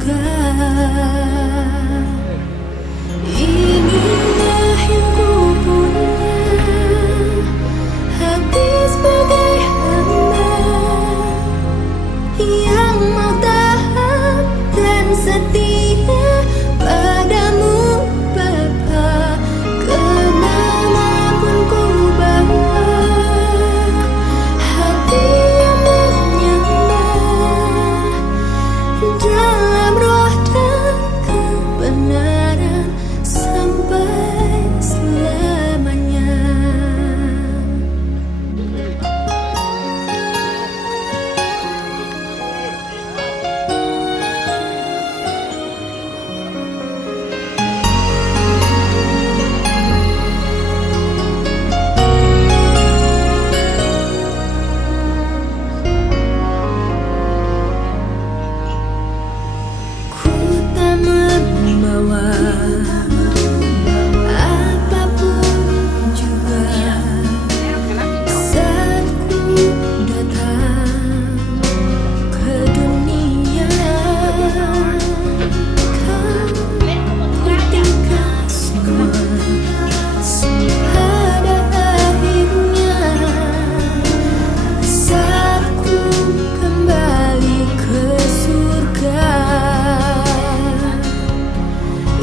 surga. Inilah yang ku punya, hati sebagai hamba yang mau taat dan setia padamu Bapa. Kemanapun ku bawa, hati yang menyembah dalam roh dan kebenaran sampai selamanya. Ku tak membawa apapun juga saat ku datang ke dunia. Kau buktikan semua pada akhirnya saat ku kembali ke surga.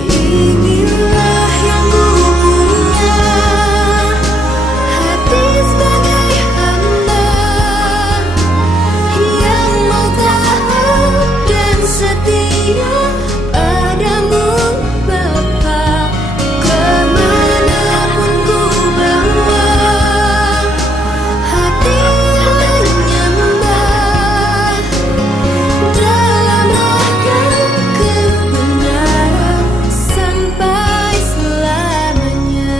Inilah yang ku punya, hati sebagai hamba yang mau taat dan setia padamu Bapa. Kemanapun ku bawa, hati yang menyembah dalam roh dan kebenaran sampai selamanya.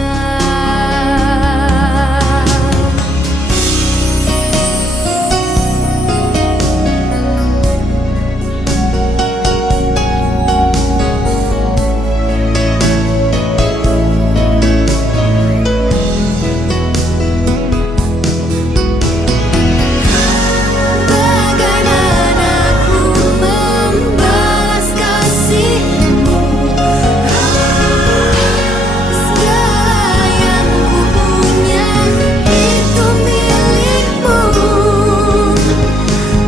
Bagaimana ku membalas kasih-Mu? Segala yang ku punya itu milik-Mu,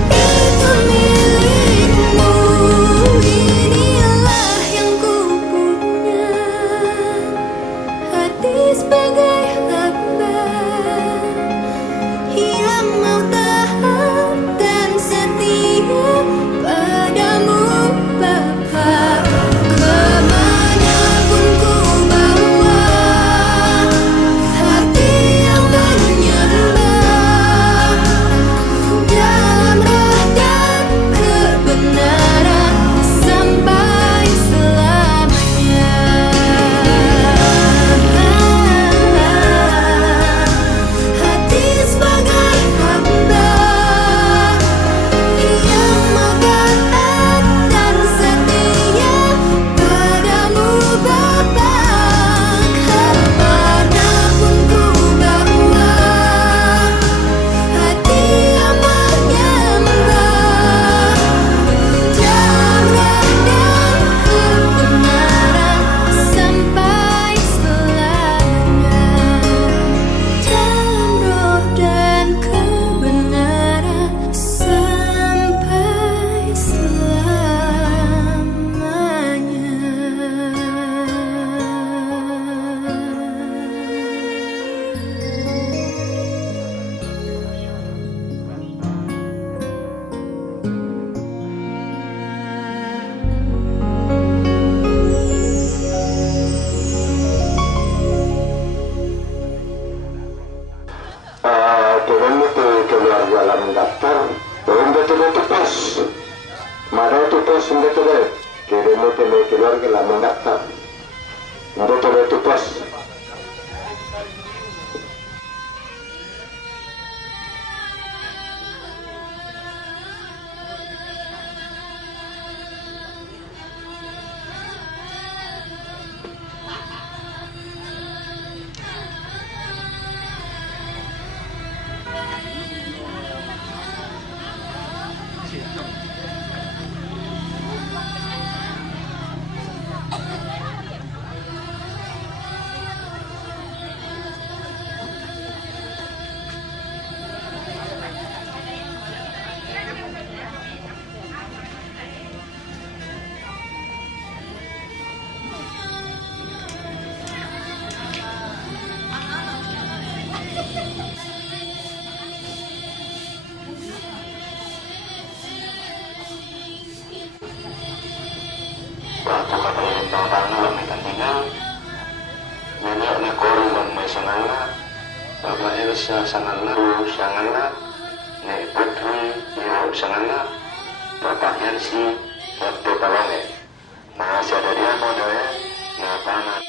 itu milik-Mu. Inilah yang ku punya, hati sebagai hamba yang mau taat dan setia padamu Bapa. Kemanapun ku bawa, hati yang menyembah dalam roh dan kebenaran sampai selamanya. Hati sebagai hamba yang mau taat dan setia padamu Bapa. Kemanapun ku bawa, hati yang menyembah dalam roh dan kebenaran sampai selamanya. Dalam roh dan kebenaran sampai Turun itu keluar dalam daftar, turun betul itu pos, mana itu pos betul, kirim itu keluar dalam daftar, betul itu pos. tang-tang lang may kantingan. Nanya na kori lang may sangalna. Bapak Elsa sangalna, sangalna. Nek Putri, Ibu sangalna. Bapak Yansi, Waktu Palonge. Masih ada dia mau doa. Nah, tangan.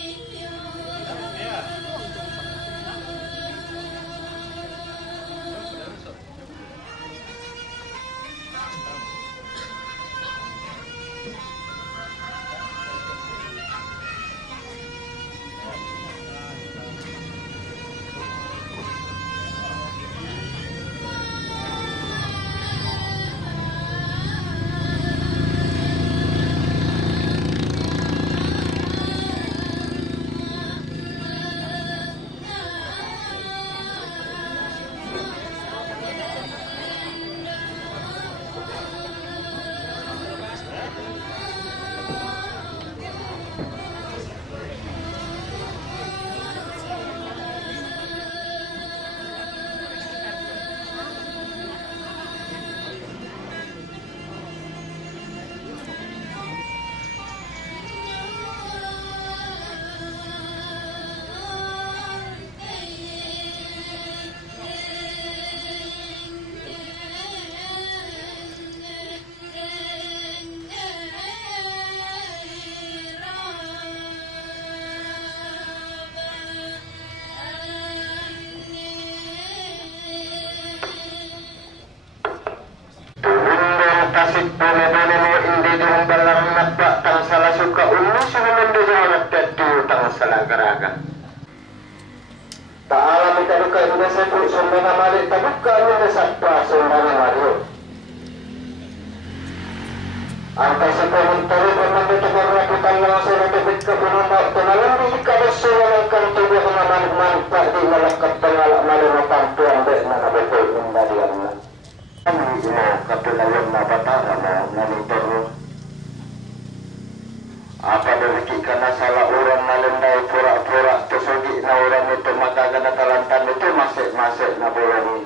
Tasik bone-bone mo hindi yung balang nagba tang salah suka ulo sumunod sa anak dadu tang salah garaga. Ta'ala kita duka ina sa po sumana mali tabuka ina sa pa sumana mario. Anta sa komentari ko na dito ko na kita lang sa natibit ka puno na tunalang di ka sa ng kanto ko na managmanta di malakap tangala malimatan tuang de na nabeto inda diyan na. Kami ina katulayan na batara na nalintaro. Apa dari ka na salah orang nalenday pura-pura tusugi na orang itu maka na talantan itu masik-masik na bolani.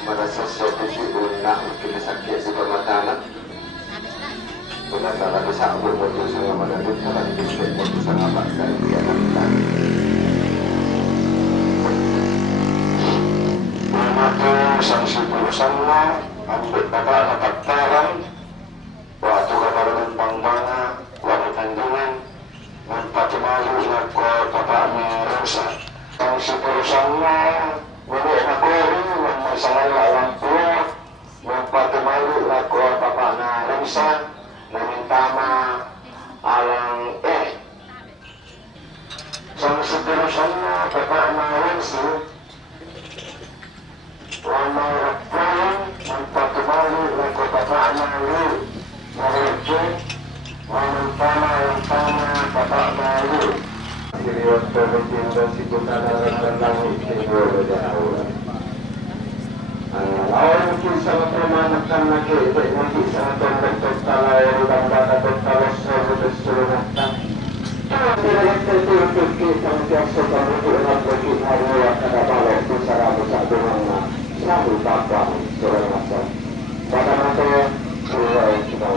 Merasa sesuatu una kinasakit sa pamatanan. Wala talaga sa ako mo ito sa manatid sa kanibigay mo ito sa ngabak sa iyanang. Mamato sang sipurusan mo, ambit na ba napagtaran, wato ka para ng pangmana, wala tandungan, magpatimayo na ko papa ni Rosa. Sang sipurusan mo, wala na ko rin, may sangal alam ko, magpatimayo na ko papa na Rosa, namin tama alang sang sipurusan mo, papa na Rosa, wala rakpuan, magpatumayo na ko papa na Rosa, Marejo, walang tama, papa na Rosa. Siriwat pemimpin dan si putana dan langit timbul dari awal. Awal kisah pemanakan lagi, itu kisah pembentuk talai dan bata bertalas sebagai seluruhnya. Tidak tertutup kisah biasa berbentuk lagi hari akan balik besar besar dengan satu bapa seluruhnya. Pada masa mulai kita.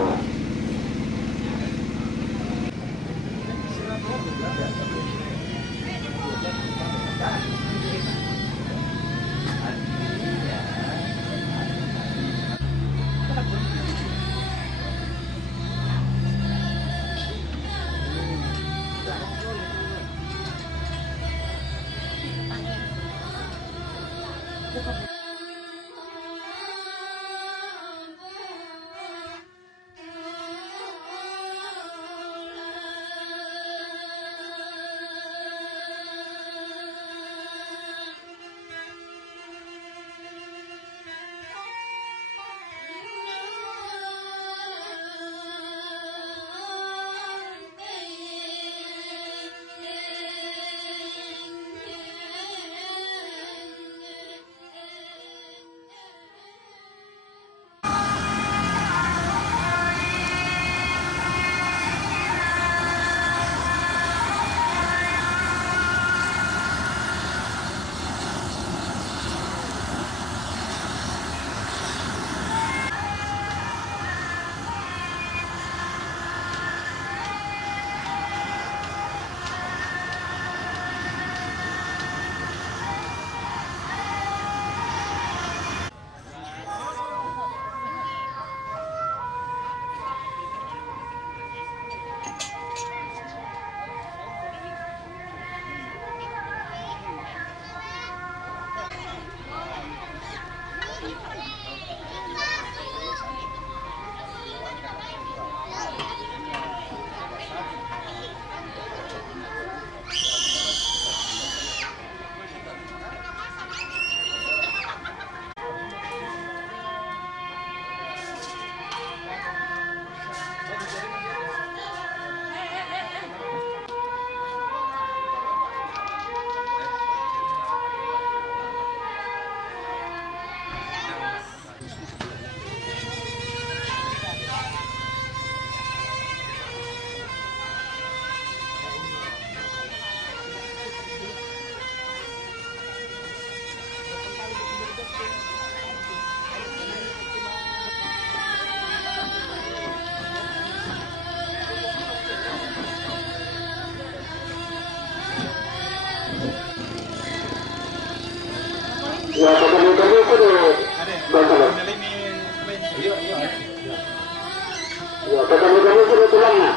itu dulu. Baca. Ya, ketemu-temu sudah pulang nak.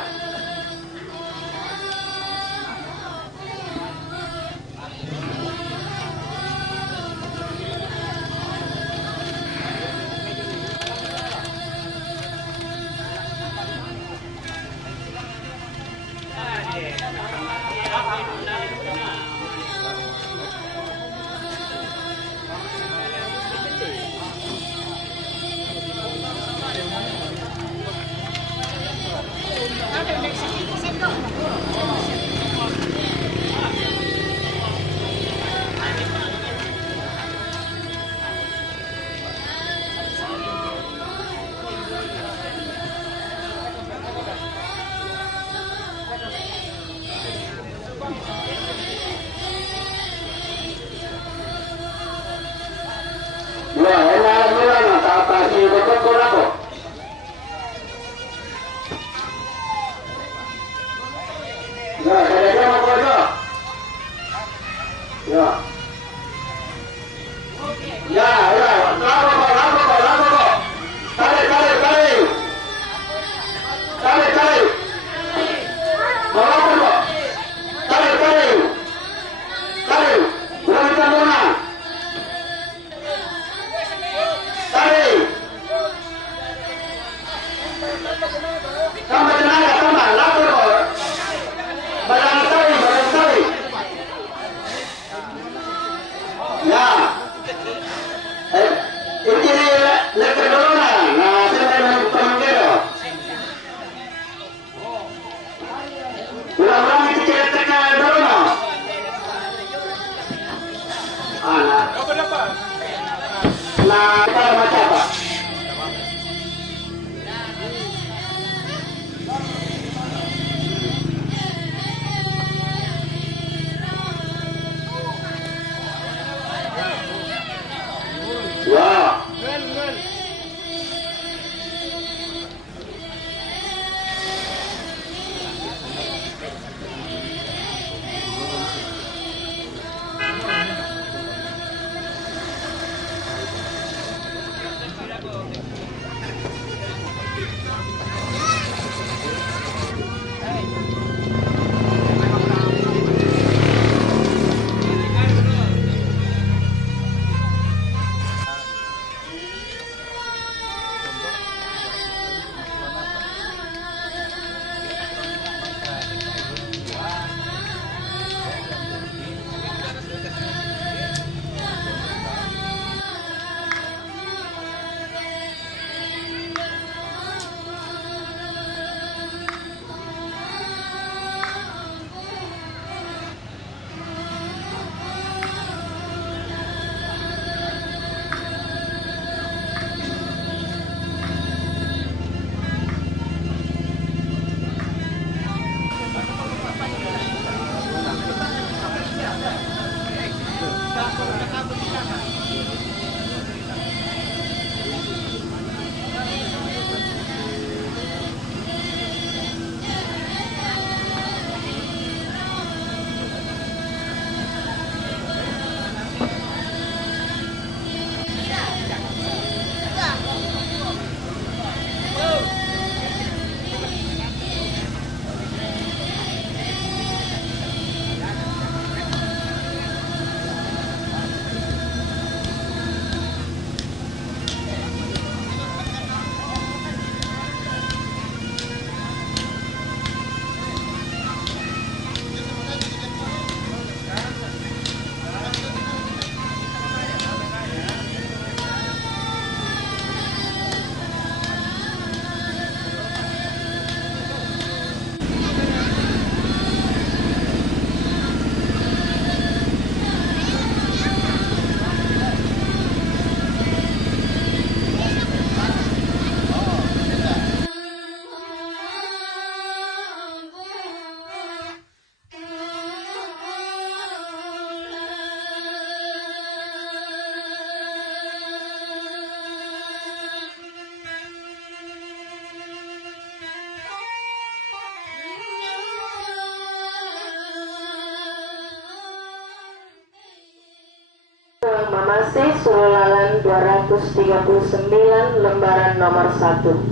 Ya, enak nak tak kasih betul kau nak. Ya, saya mau kau tu. Ya. Ya, ya, lama kau. Tarik. Bawa kau. Tarik. Bukan mana. Tarik. Tambah tenaga, lapor kau. Badan tarik. Ya. Ini lepas dulu nah. Nah, saya mau panggil. Ulang itu cerita dulu nah. Anak. Nah, apa macam apa? Proklamasi Surulalan 239 lembaran nomor 1.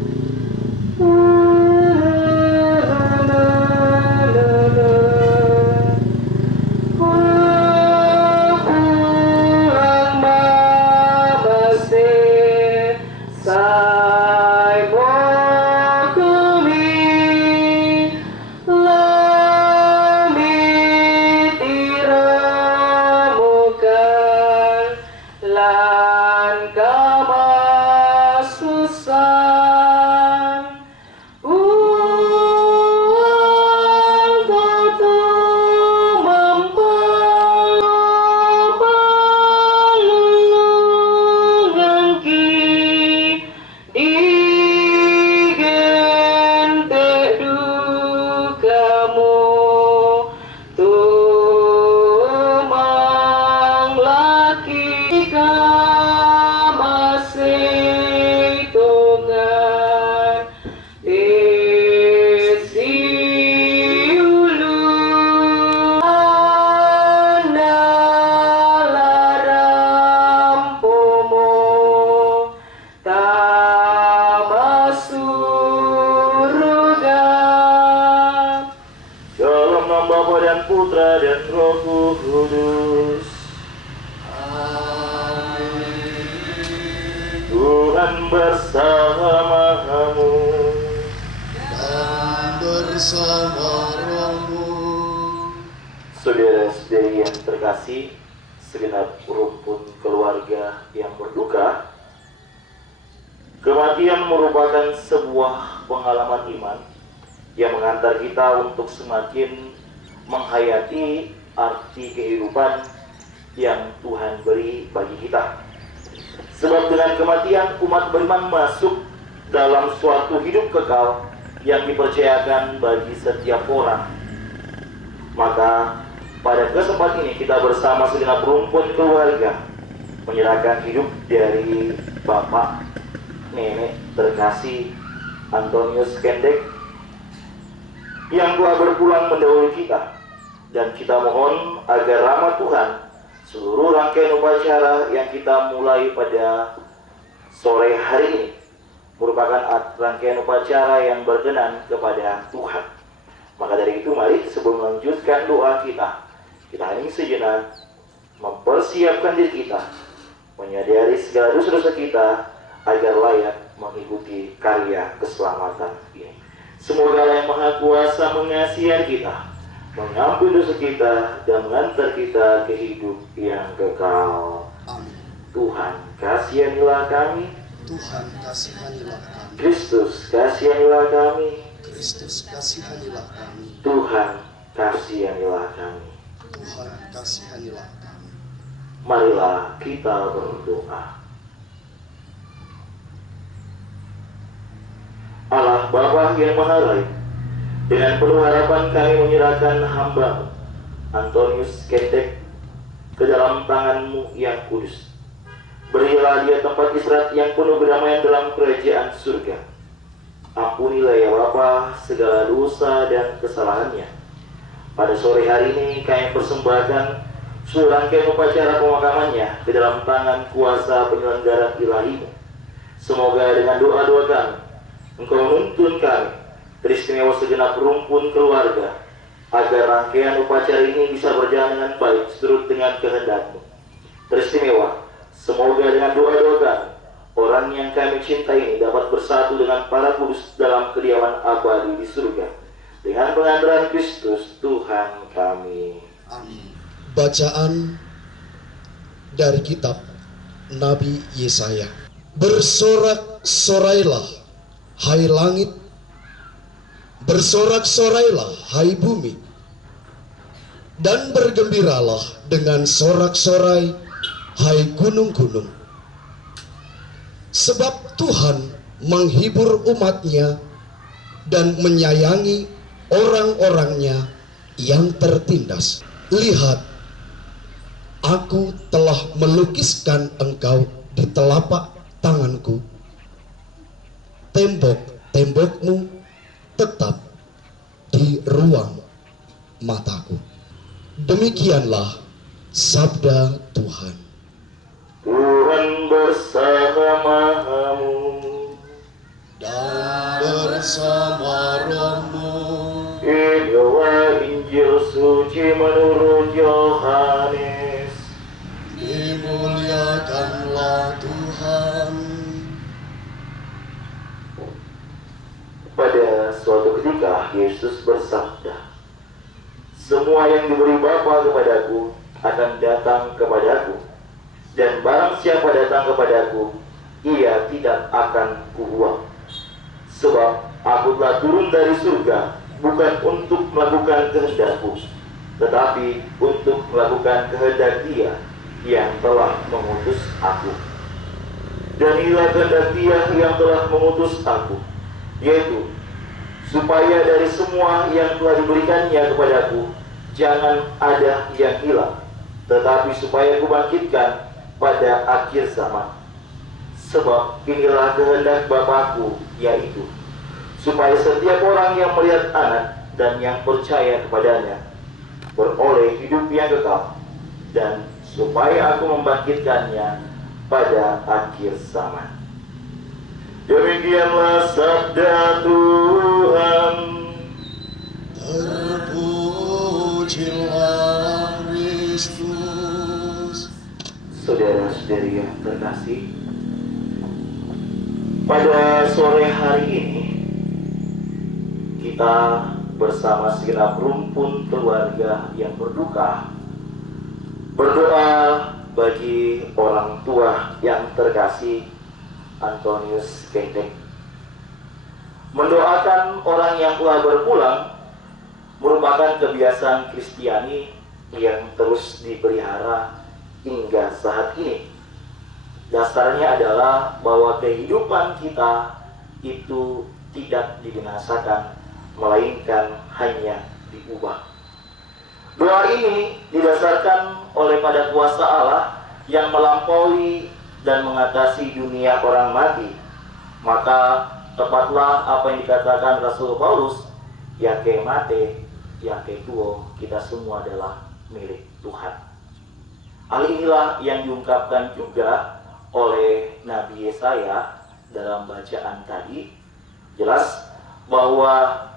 Putra dan Roh Kudus. Tuhan bersamamu dan bersama rohmu. Saudara-saudari yang terkasih, segenap rumpun keluarga yang berduka, kematian merupakan sebuah pengalaman iman yang mengantar kita untuk semakin menghayati arti kehidupan yang Tuhan beri bagi kita. Sebab dengan kematian umat beriman masuk dalam suatu hidup kekal yang dipercayakan bagi setiap orang. Maka pada kesempatan ini kita bersama segenap rumpun keluarga menyerahkan hidup dari Bapak Nenek terkasih Antonius Kendek yang telah berpulang mendahului kita, dan kita mohon agar rahmat Tuhan seluruh rangkaian upacara yang kita mulai pada sore hari ini merupakan rangkaian upacara yang berkenan kepada Tuhan. Maka dari itu mari sebelum melanjutkan doa kita hening sejenak, mempersiapkan diri kita, menyadari segala dosa-dosa kita agar layak mengikuti karya keselamatan ini. Semoga Allah yang Maha Kuasa mengasihi kita, mengampuni dosa kita, dan mengantar kita ke hidup yang kekal. Amin. Tuhan, kasihanilah kami. Tuhan, kasihanilah kami. Kristus, kasihanilah kami. Kristus, kasihanilah kami. Tuhan, kasihanilah kami. Tuhan, kasihanilah kami. Marilah kita berdoa. Allah Bapa yang Maha Baik, dengan penuh harapan kami menyerahkan hamba Antonius Kendek ke dalam tangan-Mu yang kudus. Berilah dia tempat istirahat yang penuh kedamaian dalam kerajaan surga. Ampunilah ya Bapa segala dosa dan kesalahannya. Pada sore hari ini kami persembahkan seluruh rangkaian upacara pemakamannya ke dalam tangan kuasa penyelenggaraan ilahi-Mu. Semoga dengan doa-doa kami Engkau menuntun kami, teristimewa segenap rumpun keluarga, agar rangkaian upacara ini bisa berjalan dengan baik seturut dengan kehendak-Mu. Teristimewa, semoga dengan doa-doa kami, orang yang kami cintai ini dapat bersatu dengan para kudus dalam kediaman abadi di surga. Dengan pengantaran Kristus Tuhan kami. Amin. Bacaan dari kitab Nabi Yesaya. Bersorak-sorailah, hai langit, bersorak-sorailah, hai bumi, dan bergembiralah dengan sorak-sorai, hai gunung-gunung. Sebab Tuhan menghibur umat-Nya dan menyayangi orang-orangnya yang tertindas. Lihat, aku telah melukiskan engkau di telapak tanganku. Tembok-tembokmu tetap di ruang mataku. Demikianlah sabda Tuhan. bersamamu. dan bersama rohmu. Inilah Injil suci menurut Yohanes. Dimuliakanlah Tuhan. Pada suatu ketika Yesus bersabda, "Semua yang diberi Bapa kepadaku akan datang kepadaku, dan barang siapa datang kepadaku, ia tidak akan kubuang. Sebab aku telah turun dari surga bukan untuk melakukan kehendakku, tetapi untuk melakukan kehendak Dia yang telah mengutus aku. Dan inilah kehendak Dia yang telah mengutus aku, yaitu supaya dari semua yang telah diberikannya kepadaku jangan ada yang hilang, tetapi supaya kubangkitkan pada akhir zaman. Sebab inilah kehendak Bapakku, yaitu supaya setiap orang yang melihat Anak dan yang percaya kepadanya beroleh hidup yang kekal, dan supaya aku membangkitkannya pada akhir zaman." Demikianlah sabda Tuhan. Terpujilah Kristus. Saudara-saudari yang terkasih, pada sore hari ini kita bersama segenap rumpun keluarga yang berduka berdoa bagi orang tua yang terkasih Antonius Kendek. Mendoakan orang yang telah berpulang merupakan kebiasaan Kristiani yang terus dipelihara hingga saat ini. Dasarnya adalah bahwa kehidupan kita itu tidak dibinasakan, melainkan hanya diubah. Doa ini didasarkan oleh pada kuasa Allah yang melampaui dan mengatasi dunia orang mati. Maka tepatlah apa yang dikatakan Rasul Paulus, "Yake mate, yake tuo, kita semua adalah milik Tuhan." Hal inilah yang diungkapkan juga oleh Nabi Yesaya dalam bacaan tadi. Jelas bahwa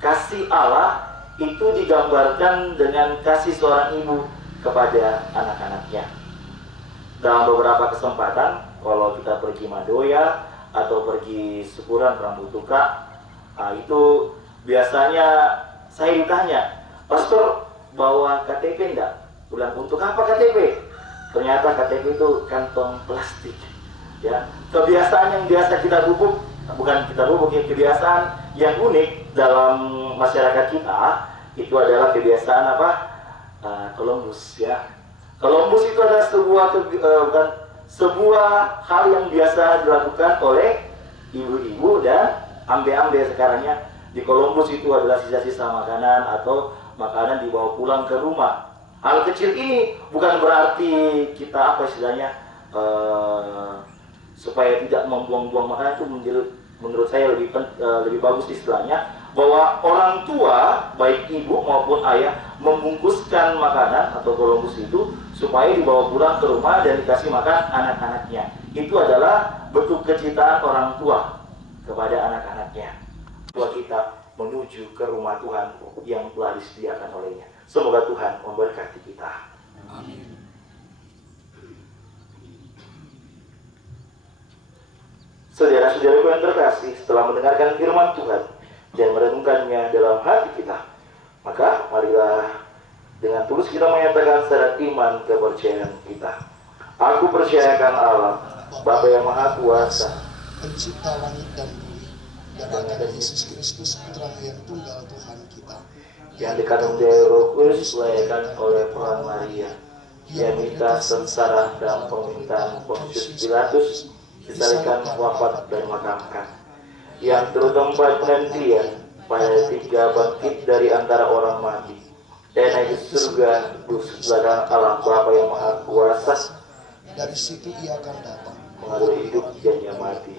kasih Allah itu digambarkan dengan kasih seorang ibu kepada anak-anaknya. Dalam beberapa kesempatan, kalau kita pergi Madoya atau pergi syukuran Rambut Tuka, itu biasanya saya ditanya, "Pastor, bawa KTP enggak?" Bilang, "Untuk apa KTP?" Ternyata KTP itu kantong plastik. Ya, kebiasaan yang biasa kita pupuk, bukan kita pupuk, ya, kebiasaan yang unik dalam masyarakat kita itu adalah kebiasaan apa? Columbus, ya. Columbus itu adalah sebuah hal yang biasa dilakukan oleh ibu-ibu dan ambe-ambe sekarangnya. Di Columbus itu adalah sisa-sisa makanan atau makanan dibawa pulang ke rumah. Hal kecil ini bukan berarti kita apa istilahnya supaya tidak membuang-buang makanan. Itu menurut saya lebih bagus istilahnya bahwa orang tua baik ibu maupun ayah membungkuskan makanan atau Columbus itu supaya dibawa pulang ke rumah dan dikasih makan anak-anaknya. Itu adalah bentuk kecintaan orang tua kepada anak-anaknya. Tua kita menuju ke rumah Tuhan yang telah disediakan olehnya. Semoga Tuhan memberkati kita. Amin. Saudara-saudaraku yang terkasih, setelah mendengarkan firman Tuhan dan merenungkannya dalam hati kita, maka marilah dengan tulus kita menyatakan syarat iman kepercayaan kita. Aku percayakan Allah, Bapa yang Maha Kuasa, Pencipta langit dan bumi, dan akan Yesus Kristus Putra yang tunggal Tuhan kita, yang dikandung dari Roh Kudus, dilahirkan oleh Tuhan Maria, yang minta sengsara dalam pemerintahan Pontius Pilatus, disalibkan, wafat dan dimakamkan, yang tertempat penantian pada 3 bangkit dari antara orang mati, dan naik ke surga duduk sebelah Allah Bapa yang Maha Kuasa. dari situ ia akan datang Mengatur hidup dan yang mati.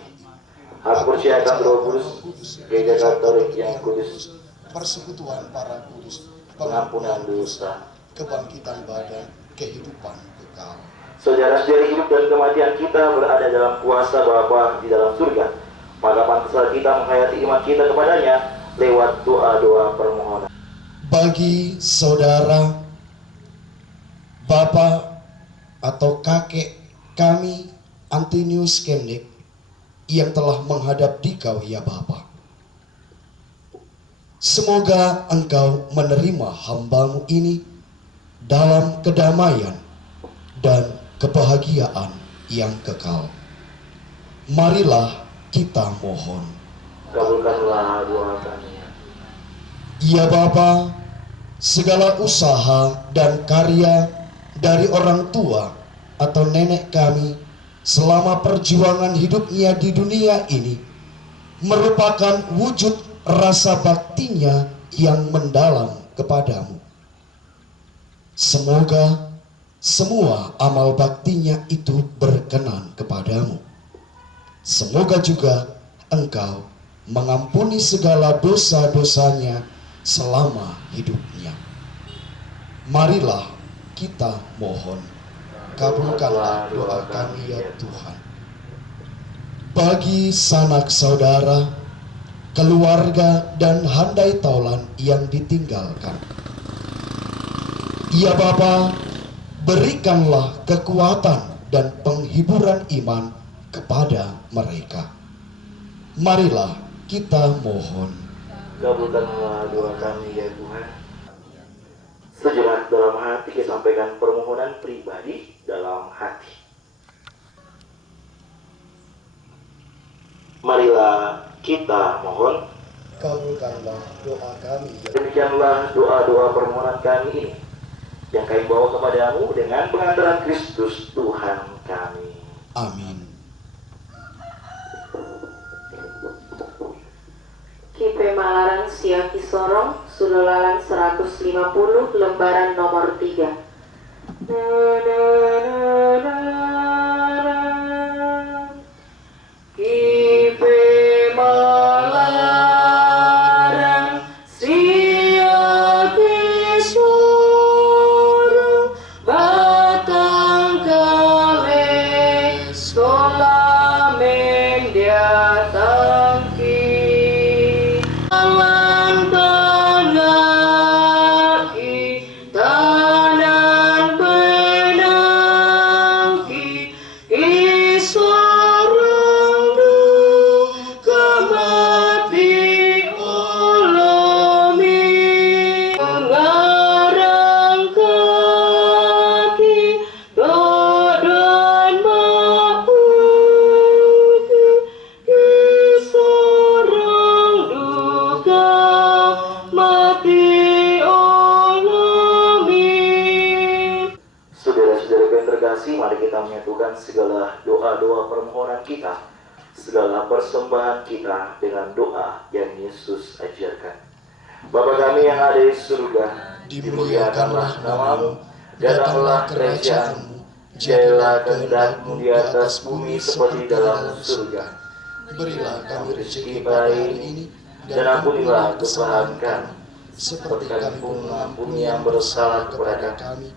Aku percayakan Roh Kudus, Gereja Katolik yang kudus, persekutuan para kudus, pengampunan dosa, kebangkitan badan, kehidupan kekal. saudara-saudari hidup dan kematian kita berada dalam kuasa Bapa di dalam surga. Maka pantaslah kita menghayati iman kita kepadanya lewat doa-doa permohonan. Bagi saudara, bapak atau kakek kami Antonius Kendek yang telah menghadap dikau ya Bapa, semoga engkau menerima hambamu ini dalam kedamaian dan kebahagiaan yang kekal. Marilah kita mohon. Kabulkanlah doa kami. Ya Bapa, segala usaha dan karya dari orang tua atau nenek kami selama perjuangan hidupnya di dunia ini merupakan wujud rasa baktinya yang mendalam kepadamu. Semoga semua amal baktinya itu berkenan kepadamu. Semoga juga engkau mengampuni segala dosa-dosanya selama hidupnya. Marilah kita mohon. Kabulkanlah doa kami ya Tuhan. Bagi sanak saudara, keluarga dan handai taulan yang ditinggalkan, ya Bapa, berikanlah kekuatan dan penghiburan iman kepada mereka. Marilah kita mohon. Kabulkanlah doa kami ya Tuhan. Sejenak dalam hati kita sampaikan permohonan pribadi dalam hati. Marilah kita mohon. Kabulkanlah doa kami ya Demikianlah doa-doa permohonan kami ini yang kami bawa kepadamu dengan pengantaran Kristus Tuhan kami. Amin. Kipe Malaran Siaki Sorong, Sululalan 150, lembaran nomor 3. Kipe Malaran Siaki Sorong, batang kale solamen dia tangki. Mari kita menyatukan segala doa-doa permohonan kita, segala persembahan kita dengan doa yang Yesus ajarkan. Bapa kami yang ada di surga, dimuliakanlah namamu, datanglah kerajaanmu, jadilah kehendak-mu di atas bumi seperti dalam surga. Berilah kami rezeki pada hari ini, dan ampunilah kesalahan kami, seperti kami pun mengampuni yang bersalah kepada kami.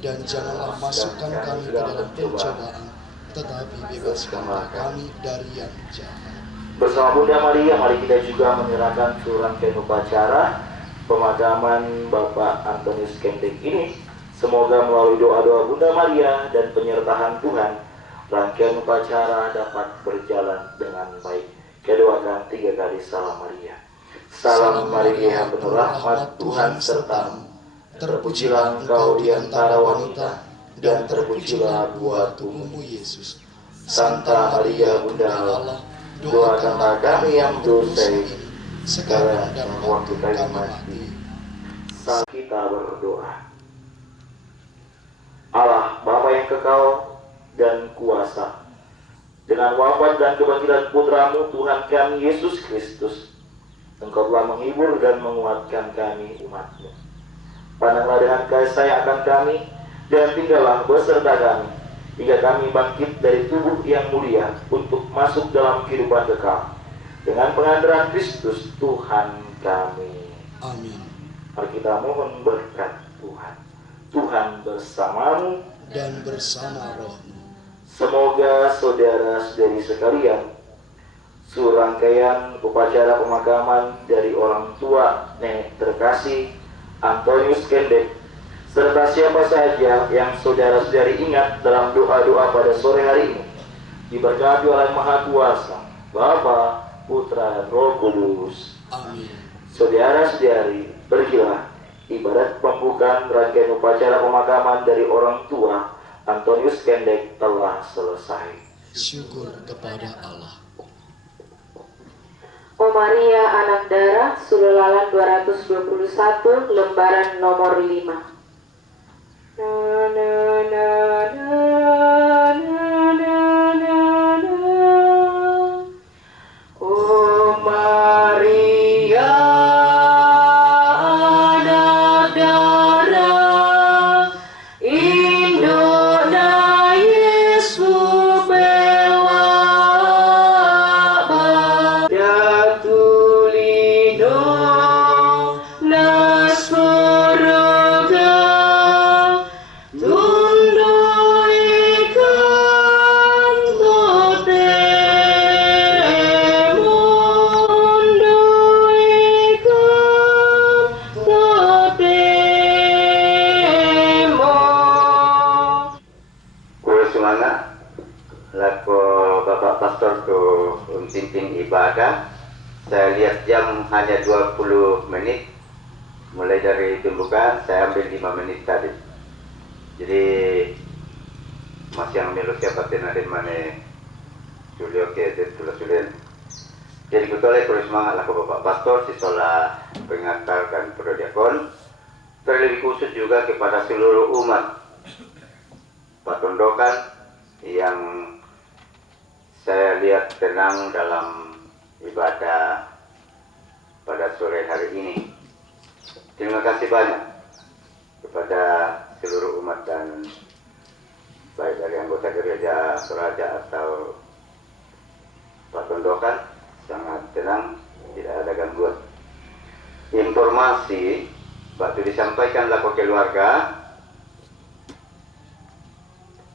dan janganlah masukkan kami ke dalam pencobaan, tetapi bebaskanlah kami dari yang jahat. Bersama Bunda Maria, mari kita juga menyerahkan rangkaian upacara pemakaman Bapak Antonius Kendek ini. Semoga melalui doa-doa Bunda Maria dan penyertaan Tuhan, rangkaian upacara dapat berjalan dengan baik. Kita doakan 3 kali salam Maria. Salam Maria, penuh rahmat, Tuhan sertamu. Terpujilah engkau di antara wanita, dan terpujilah buah tubuhmu Yesus. Santa Maria Bunda Allah, doakanlah kami yang berdosa ini, sekarang dan waktu kami mati. Saat kita berdoa. Allah Bapa yang kekal dan kuasa, dengan wafat dan kebangkitan Putramu Tuhan kami Yesus Kristus, Engkau telah menghibur dan menguatkan kami umat-Mu. Pandanglah dengan kasih sayang akan kami, dan tinggallah beserta kami, hingga kami bangkit dari tubuh yang mulia untuk masuk dalam kehidupan kekal, dengan pengantaran Kristus Tuhan kami. Amin. Mari kita mohon berkat Tuhan. Tuhan bersamamu dan bersama rohmu. Semoga saudara-saudari sekalian, serangkaian upacara pemakaman dari orang tua nenek terkasih Antonius Kendek, serta siapa saja yang saudara-saudari ingat dalam doa-doa pada sore hari ini, diberkati oleh Maha Kuasa, Bapa, Putra, dan Roh Kudus. Amin. Saudara-saudari, pergilah. Ibadat pembukaan rangkaian upacara pemakaman dari orang tua Antonius Kendek telah selesai. Syukur kepada Allah. O Maria, anak darah, Sululalan 221, lembaran nomor 5. Na, na, na, na, na, na, na, na. O Maria, anak darah, Indona Yesus bewa Datulino na surga, tundo ikan totemo, tundo ikan totemo. Kue semangat lako Bapak Pastor tuh pimpin ibadah. Saya lihat jam hanya 20 menit. Mulai dari pembukaan saya ambil 5 menit tadi. Jadi masih yang melu siapa tenade mana Julio ke Tula Sulen. Jadi kutoleh kue semangat lako Bapak Pastor, sisola pengantar dan prodiakon. Terlebih khusus juga kepada seluruh umat Patondokan yang saya lihat tenang dalam ibadah pada sore hari ini. Terima kasih banyak kepada seluruh umat dan baik dari anggota gereja Toraja atau Patondokan, sangat tenang, tidak ada gangguan. Informasi waktu disampaikan laku keluarga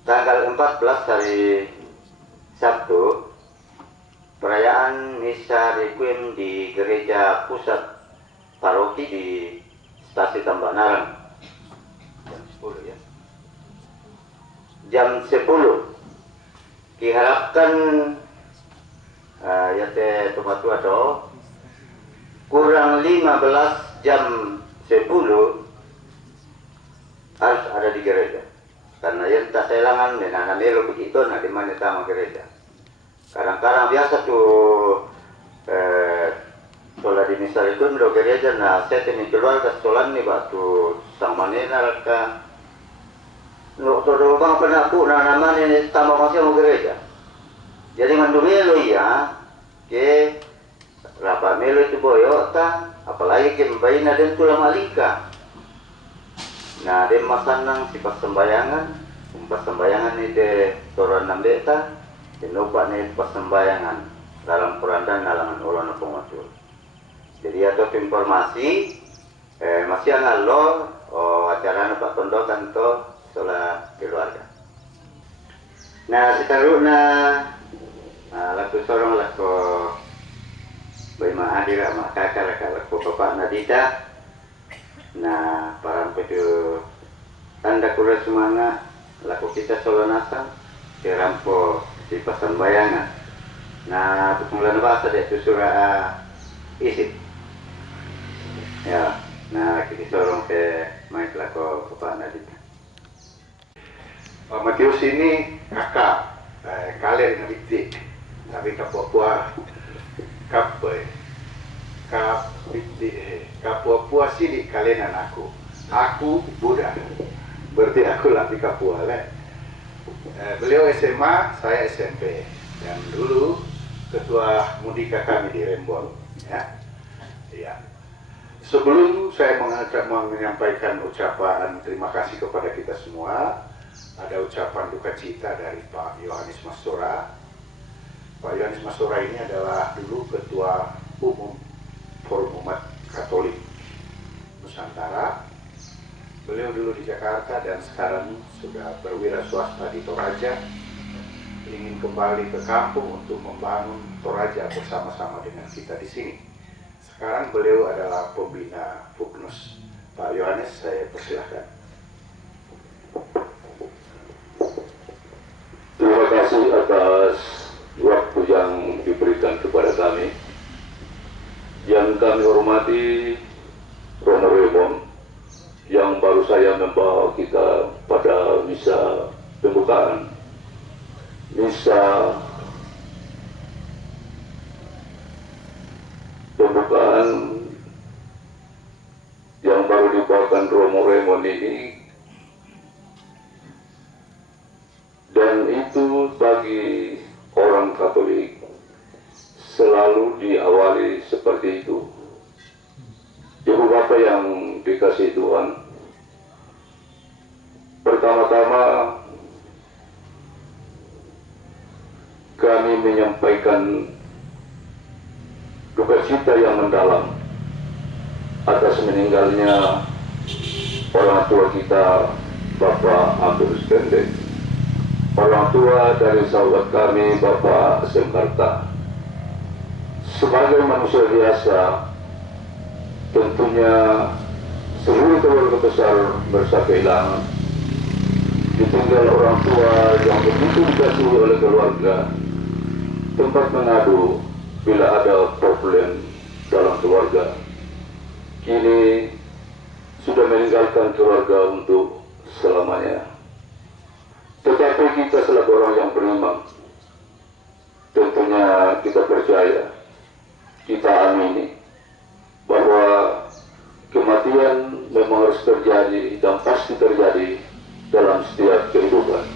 tanggal 14 hari Sabtu, perayaan Misa Requiem di Gereja Pusat Paroki di Stasiun Tambak Narang. Jam 10 ya. Jam 10. Diharapkan ya teh tua do kurang 15 jam 10 harus ada di gereja. Karena yang tak selangan dengan melo begitu, nah di mana sama gereja. Kadang-kadang biasa tuh sholat di misa itu di gereja, nah saya temi keluarga sholat nih batu sang manena raka. Nuk todo bang pernah aku, nah namanya ini tambah masih mau gereja. Jadi mandumelo ya, ke rapat melo itu boyota, apalagi ke membayina dan tulang malika. Nah, dia masanang si pasembayangan ini de toran nambeta, dinobat ni pasembayangan dalam perandan nalangan ulana pengatur. Jadi atau informasi, masih angalo acara Pak Tondokan to sola keluarga. Nah, sekarang laku sorong laku bagaimana hadir sama kakak laku Bapak Nadita. Nah, para pedu tanda kura semangat laku kita solonasa dirampo di pasan bayangan. Nah, pengulangan bahasa dia itu surah isi. Ya, nah kita sorong ke main laku Bapak Nadita. Pak Matius ini kakak kalian ngerti, tapi kapua Kapua sidik kalian anakku. Aku Buddha. Berarti aku latih Kapua le. Beliau SMA, saya SMP. Dan dulu ketua mudika kami di Rembol. Ya. Iya. Sebelum saya menyampaikan ucapan terima kasih kepada kita semua, ada ucapan duka cita dari Pak Yohanes Mastora. Pak Yohanes Mastora ini adalah dulu ketua umum Forum Umat Katolik Nusantara Beliau dulu di Jakarta dan sekarang sudah berwira swasta di Toraja. Ingin kembali ke kampung untuk membangun Toraja bersama-sama dengan kita di sini. Sekarang beliau adalah pembina Puknus. Pak Yohanes, saya persilahkan. Terima kasih atas waktu yang diberikan kepada kami. Yang kami hormati Romo Raymond yang baru saya membawa kita pada misa pembukaan. Misa pembukaan yang baru dibawakan Romo Raymond ini, dan itu bagi orang Katolik selalu diawali seperti itu. Ibu Bapak yang dikasihi Tuhan, pertama-tama kami menyampaikan duka cita yang mendalam atas meninggalnya orang tua kita, Bapak Ambrus Pendek, orang tua dari sahabat kami, Bapak Semkarta. Sebagai manusia biasa, tentunya seluruh keluarga besar merasa kehilangan. Ditinggal orang tua yang begitu dikasihi oleh keluarga, tempat mengadu bila ada problem dalam keluarga. Kini sudah meninggalkan keluarga untuk selamanya. Tetapi kita selaku orang yang beriman, tentunya kita percaya, kita amini bahwa kematian memang harus terjadi dan pasti terjadi dalam setiap kehidupan.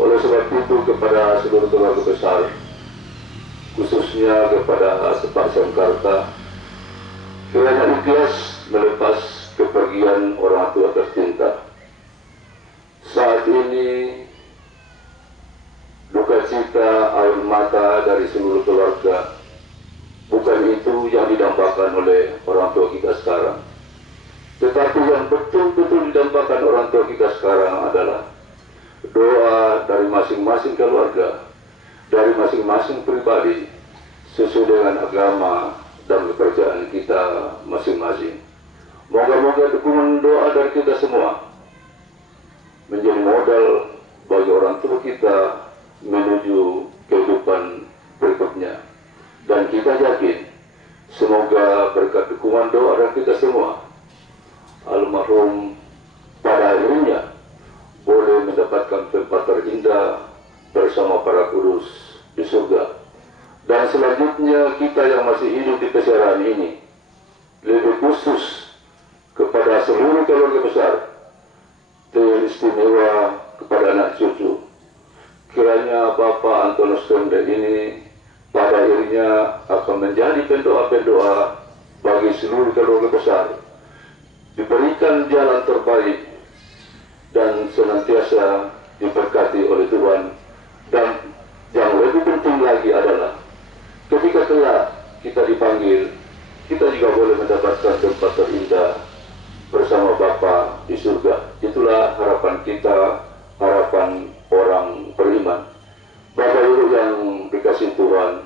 Oleh sebab itu kepada seluruh keluarga besar, khususnya kepada Pak Semkarta, kiranya ikhlas melepas kepergian orang tua tercinta. Saat ini duka cita, air mata dari seluruh keluarga, bukan itu yang didambakan oleh orang tua kita sekarang. Tetapi yang betul-betul didambakan orang tua kita sekarang adalah doa dari masing-masing keluarga, dari masing-masing pribadi, sesuai dengan agama dan kepercayaan kita masing-masing. Moga-moga dukungan doa dari kita semua menjadi modal bagi orang tua kita menuju kehidupan berikutnya. Dan kita yakin, semoga berkat dukungan doa dari kita semua, almarhum pada akhirnya boleh mendapatkan tempat terindah bersama para kudus di surga. Dan selanjutnya kita yang masih hidup di peserahan ini, lebih khusus kepada seluruh keluarga besar, teristimewa kepada anak cucu, kiranya Bapak Antonius Pendek ini pada akhirnya akan menjadi pendoa-pendoa bagi seluruh keluarga besar, diberikan jalan terbaik dan senantiasa diberkati oleh Tuhan. Dan yang lebih penting lagi adalah ketika kelak kita dipanggil, kita juga boleh mendapatkan tempat terindah bersama Bapa di surga. Itulah harapan kita, harapan orang beriman. Bapak Ibu yang dikasihi Tuhan,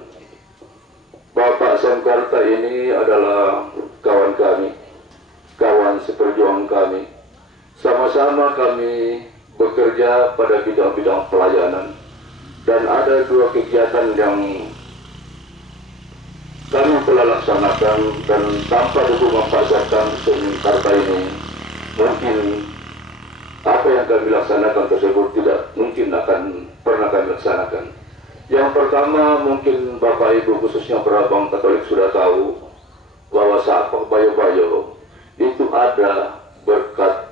Bapak Semkarta ini adalah kawan kami, kawan seperjuangan kami. Sama-sama kami bekerja pada bidang-bidang pelayanan, dan ada dua kegiatan yang kami telah laksanakan, dan tanpa dukungan Pak Semkarta ini, mungkin apa yang kami laksanakan tersebut tidak mungkin akan pernah kami laksanakan. Yang pertama, mungkin Bapak Ibu khususnya perabang Katolik sudah tahu bahwa saat Bayo-Bayo itu ada berkat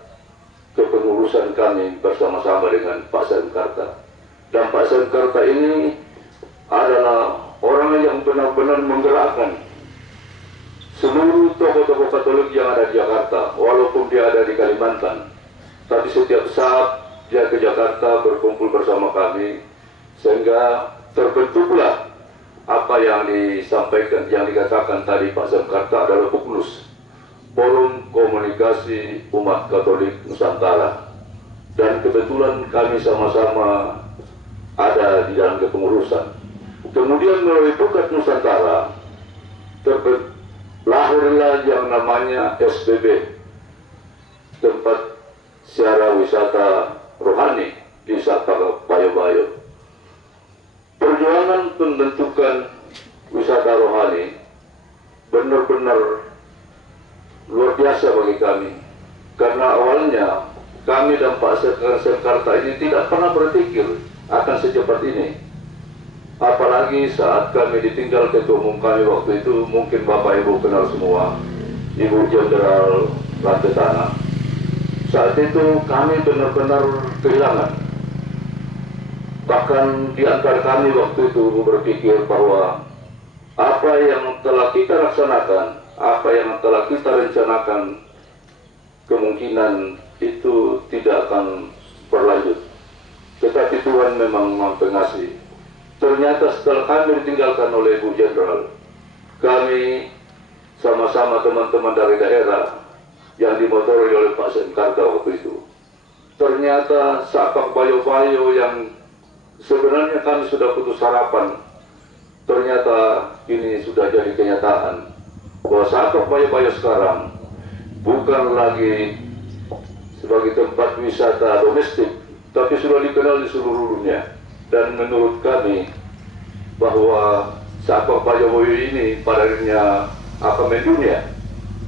kepengurusan kami bersama-sama dengan Pak Semkarta. Dan Pak Semkarta ini adalah orang yang benar-benar menggerakkan seluruh tokoh-tokoh Katolik yang ada di Jakarta, walaupun dia ada di Kalimantan. Tapi setiap saat dia ke Jakarta berkumpul bersama kami, sehingga terbentuklah apa yang disampaikan, yang dikatakan tadi Pak Semkarta adalah Puknus. Forum Komunikasi Umat Katolik Nusantara, dan kebetulan kami sama-sama ada di dalam kepengurusan. Kemudian melalui Pekat Nusantara lahirlah yang namanya SBB, tempat siara wisata rohani di Sabda Bayo-Bayo. Perjuangan pembentukan wisata rohani benar-benar luar biasa bagi kami, karena awalnya kami dan Pak Sekarta ini tidak pernah berpikir akan secepat ini. Apalagi saat kami ditinggal ketua umum kami waktu itu, mungkin Bapak Ibu kenal semua, Ibu Jenderal Rantai Tanah. Saat itu kami benar-benar kehilangan. Bahkan di antara kami waktu itu berpikir bahwa apa yang telah kita laksanakan, apa yang telah kita rencanakan, kemungkinan itu tidak akan berlanjut. Tetapi Tuhan memang Maha Pengasih. Ternyata setelah kami ditinggalkan oleh Bu Jenderal, kami sama-sama teman-teman dari daerah yang dimotori oleh Pak Sekarta waktu itu, ternyata Sapak Bayo-Bayo yang sebenarnya kami sudah putus harapan, ternyata ini sudah jadi kenyataan bahwa Sapak Bayo-Bayo sekarang bukan lagi sebagai tempat wisata domestik, tapi sudah dikenal di seluruh dunia. Dan menurut kami bahwa Sapak Bayo-Bayo ini pada akhirnya akan mendunia,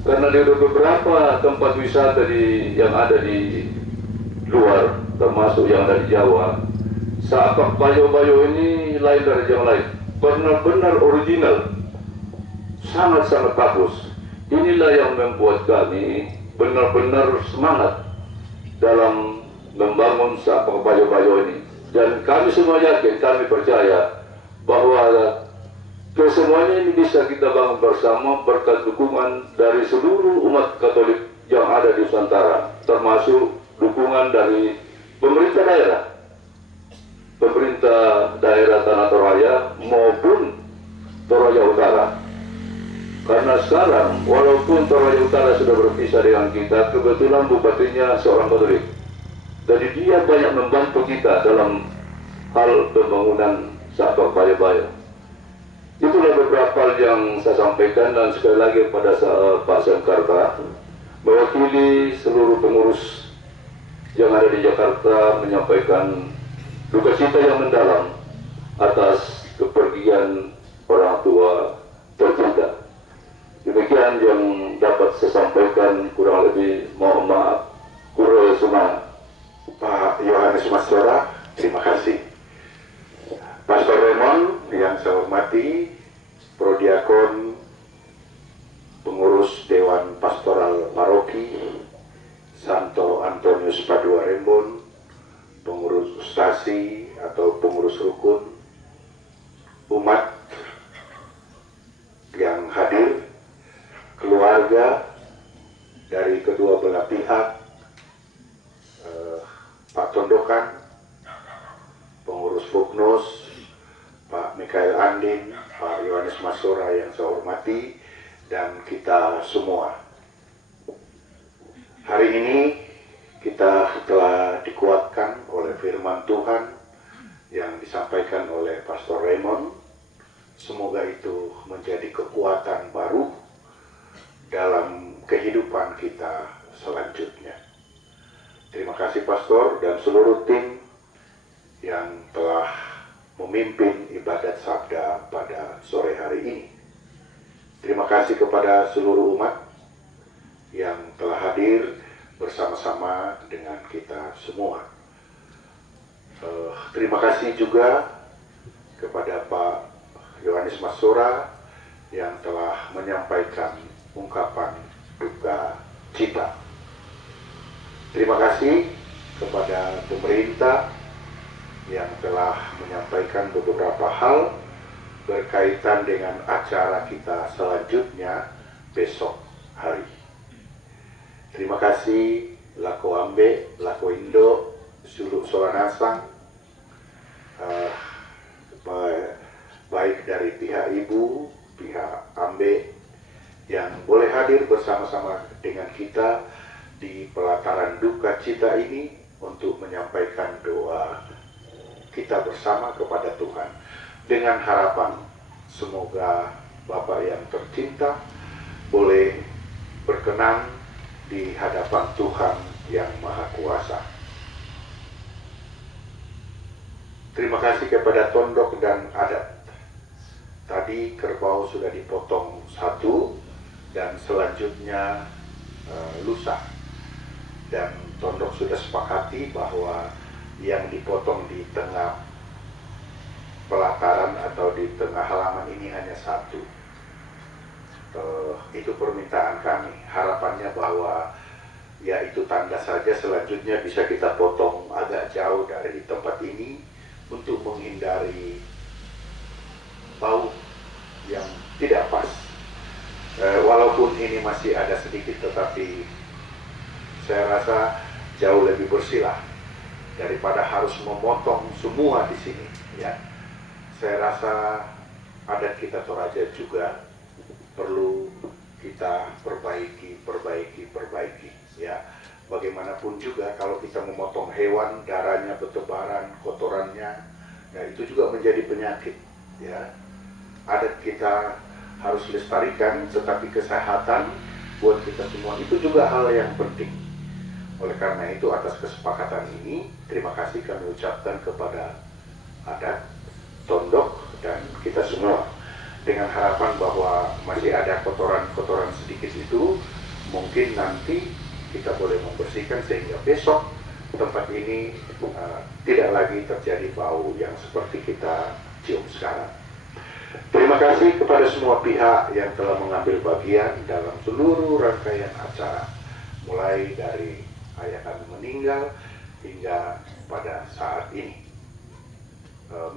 karena ada beberapa tempat wisata yang ada di luar, termasuk yang ada di Jawa. Sapak Bayo-Bayo ini lain dari yang lain, benar-benar original, sangat-sangat bagus. Inilah yang membuat kami benar-benar semangat dalam membangun Sapak Bayo-Bayo ini. Dan kami semua yakin, kami percaya bahwa kesemuanya ini bisa kita bangun bersama berkat dukungan dari seluruh umat Katolik yang ada di Nusantara, termasuk dukungan dari pemerintah daerah Tanah Toraja maupun Toraja Utara. Karena sekarang walaupun Toraja Utara sudah berpisah dengan kita, kebetulan bupatinya seorang Katolik. Jadi dia banyak membantu kita dalam hal pembangunan Sapak Bayo-Bayo. Itulah beberapa hal yang saya sampaikan, dan sekali lagi pada Pak Sekarta mewakili seluruh pengurus yang ada di Jakarta menyampaikan duka cita yang mendalam atas kepergian orang tua tercinta. Demikian yang dapat saya sampaikan, kurang lebih mohon maaf. Kurang semangat. Pak Yohanes Masora, terima kasih. Pastor Raymond yang saya hormati, Prodiakon, pengurus Dewan Pastoral Paroki, Santo Antonius Padua Rembon, pengurus stasi atau pengurus rukun, umat yang hadir, keluarga dari kedua belah pihak, Pak Tondokan, pengurus Buknos, Pak Mikael Andin, Pak Yohanes Masora yang saya hormati, dan kita semua. Hari ini kita telah dikuatkan oleh firman Tuhan yang disampaikan oleh Pastor Raymond. Semoga itu menjadi kekuatan baru dalam kehidupan kita selanjutnya. Terima kasih Pastor dan seluruh tim yang telah memimpin ibadat sabda pada sore hari ini. Terima kasih kepada seluruh umat yang telah hadir bersama-sama dengan kita semua. Terima kasih juga kepada Pak Yohanes Masora yang telah menyampaikan ungkapan duka cita. Terima kasih kepada pemerintah yang telah menyampaikan beberapa hal berkaitan dengan acara kita selanjutnya besok hari. Terima kasih Lako Ambe, Lako Indo, Suluk Solanasang, baik dari pihak ibu, pihak Ambe yang boleh hadir hadir bersama-sama dengan kita di pelataran duka cita ini untuk menyampaikan doa kita bersama kepada Tuhan dengan harapan semoga Bapak yang tercinta boleh berkenan di hadapan Tuhan yang Maha Kuasa. Terima kasih kepada tondok dan adat. Tadi kerbau sudah dipotong satu dan selanjutnya lusa. Dan tondok sudah sepakati bahwa yang dipotong di tengah pelataran atau di tengah halaman ini hanya satu. Itu permintaan kami. Harapannya bahwa ya itu tanda saja, selanjutnya bisa kita potong agak jauh dari tempat ini untuk menghindari bau yang tidak pas. Walaupun ini masih ada sedikit, tetapi saya rasa jauh lebih bersih lah daripada harus memotong semua di sini. Ya, saya rasa adat kita Toraja juga perlu kita perbaiki. Ya, bagaimanapun juga kalau kita memotong hewan, darahnya bertebaran, kotorannya, ya itu juga menjadi penyakit. Ya, adat kita harus lestarikan, tetapi kesehatan buat kita semua itu juga hal yang penting. Oleh karena itu, atas kesepakatan ini, terima kasih kami ucapkan kepada adat, tondok, dan kita semua, dengan harapan bahwa masih ada kotoran-kotoran sedikit itu, mungkin nanti kita boleh membersihkan sehingga besok tempat ini tidak lagi terjadi bau yang seperti kita cium sekarang. Terima kasih kepada semua pihak yang telah mengambil bagian dalam seluruh rangkaian acara, mulai dari ayah kami meninggal hingga pada saat ini.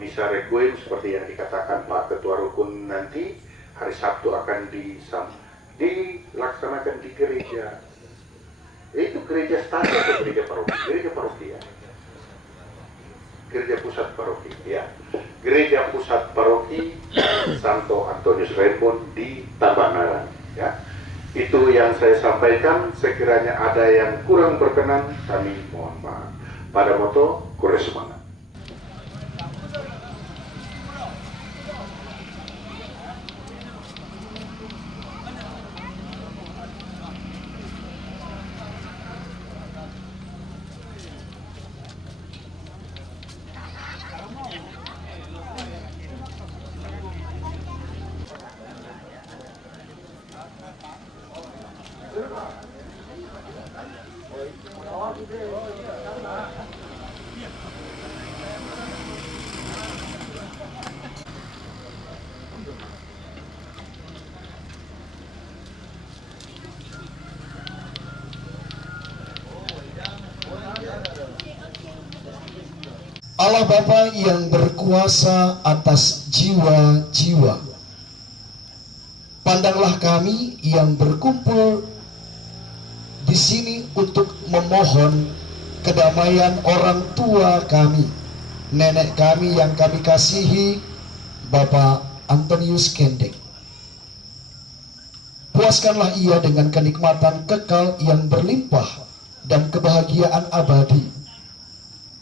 Misa Requiem seperti yang dikatakan Pak Ketua Rukun, nanti hari Sabtu akan dilaksanakan di gereja. Itu gereja standar atau gereja paroki? Gereja paroki ya. Gereja pusat paroki ya. Gereja pusat paroki Santo Antonius Raimund di Tabanan ya. Itu yang saya sampaikan. Sekiranya ada yang kurang berkenan, kami mohon maaf. Pada moto Kures Semangat. Allah Bapa yang berkuasa atas jiwa-jiwa, pandanglah kami yang berkumpul di sini untuk memohon kedamaian orang tua kami, nenek kami yang kami kasihi, Bapak Antonius Kendek. Puaskanlah ia dengan kenikmatan kekal yang berlimpah dan kebahagiaan abadi.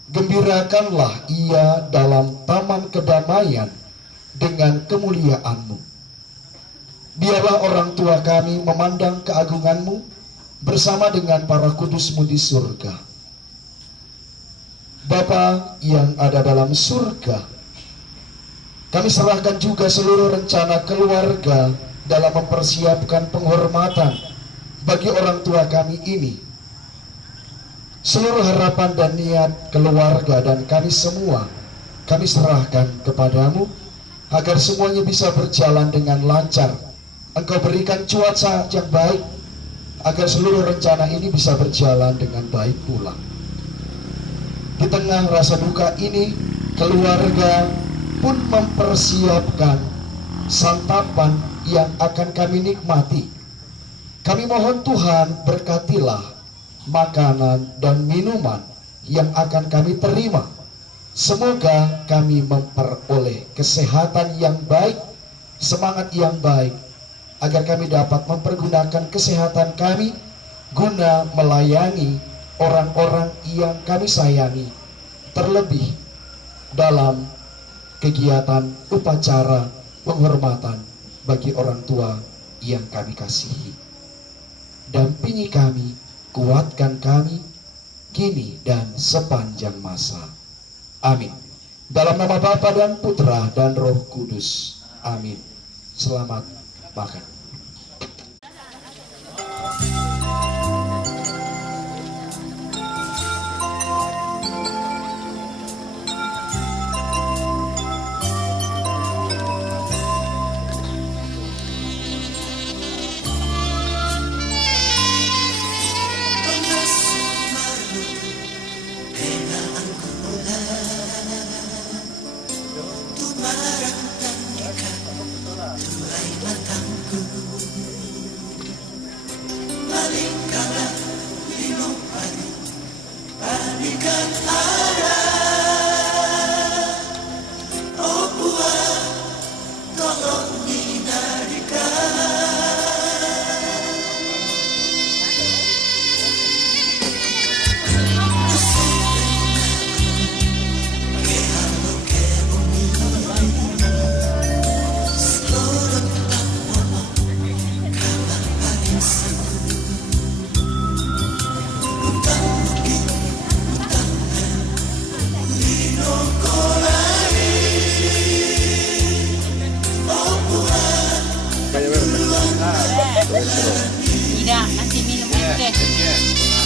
Gembirakanlah ia dalam taman kedamaian dengan kemuliaan-Mu. Biarlah orang tua kami memandang keagungan-Mu bersama dengan para kudus-Mu di surga. Bapa yang ada dalam surga, kami serahkan juga seluruh rencana keluarga dalam mempersiapkan penghormatan bagi orang tua kami ini. Seluruh harapan dan niat keluarga dan kami semua, kami serahkan kepadamu, agar semuanya bisa berjalan dengan lancar. Engkau berikan cuaca yang baik, agar seluruh rencana ini bisa berjalan dengan baik pula. Di tengah rasa duka ini, keluarga pun mempersiapkan santapan yang akan kami nikmati. Kami mohon Tuhan berkatilah makanan dan minuman yang akan kami terima. Semoga kami memperoleh kesehatan yang baik, semangat yang baik, agar kami dapat mempergunakan kesehatan kami guna melayani orang-orang yang kami sayangi, terlebih dalam kegiatan upacara penghormatan bagi orang tua yang kami kasihi. Dampingi kami, kuatkan kami, kini dan sepanjang masa. Amin. Dalam nama Bapa dan Putra dan Roh Kudus. Amin. Selamat makan. Tidak, nanti minum es teh.